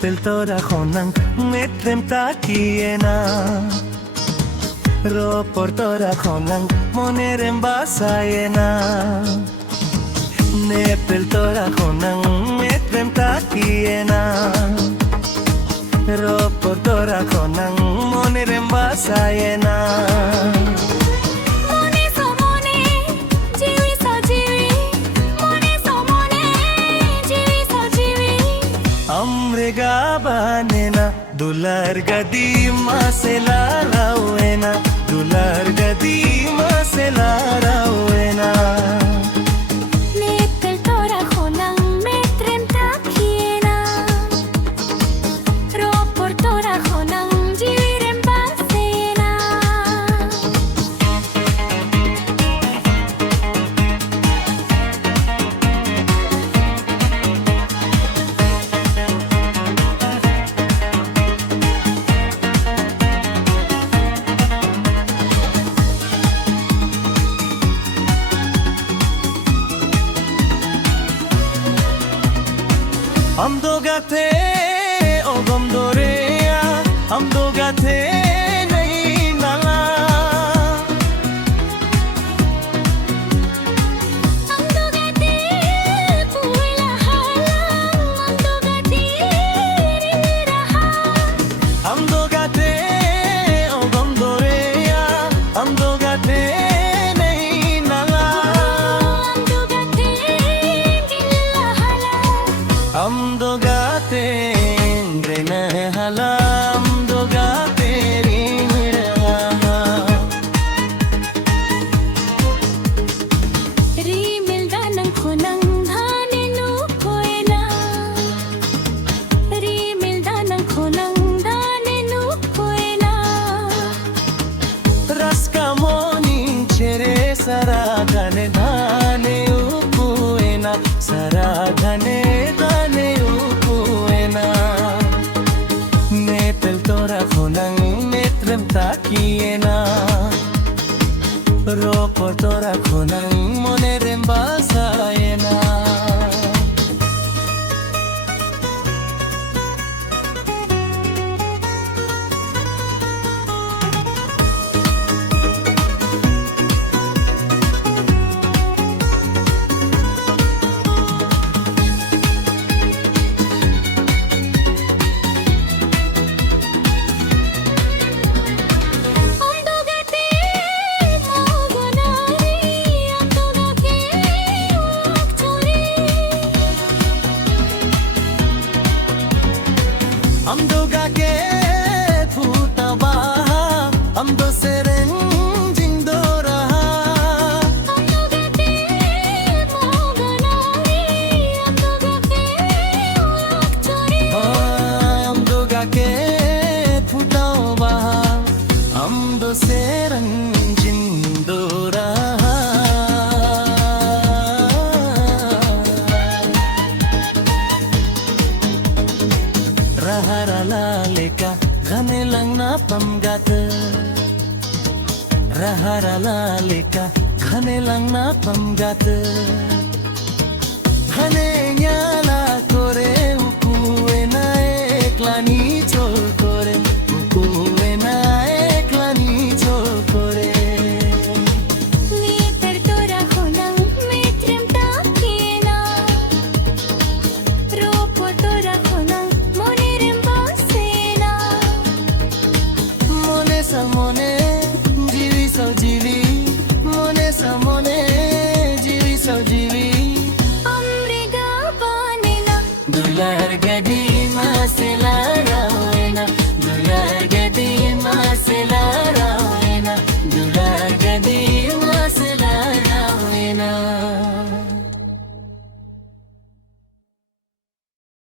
Nepel tora khonang metrem takiye na Ropor tora khonang moner embasaye na Nepel tora khonang metrem takiye na Ropor tora khonang moner embasaye na Gabanena dular gadi masela rawena dular gadi masela rawena Nepel tora khonang metrem takiena Ropor tora khonang jirem basena Amdo gate ogom dorea amdo gate nahi nala Amdo gate pula halang Amdo gate riraha amdo gate ogom dorea amdo gate nahi nala Amdo gate gilla halang amdo gate rena hala amdo gate rinra Rimel danang khonang dhane nu koena Rimel danang khonang dhane nu koena raska moni chere sara dhane dhane upuena sara dhane dhane upuena Nepel tora khonang metrem takiena Ropor tora khonang monerem basayena Amdo gate mogonari Amdo gate akchori amdo gake phuta baha amdo sereng jingdora Amdo gate mogonari Amdo gate akchori amdo gake phuta baha amdo sereng jingdora rahara laleka ghane langna pamgat rahara laleka ghane langna pamgat ghane nyala kore ukuena eklani chol kore ukuena eklani chol kore Nepel tora khonang metrem takiena Ropor tora khonang monerem basena mone sa mone jivi sau jivi mone sa mone jivi sau jivi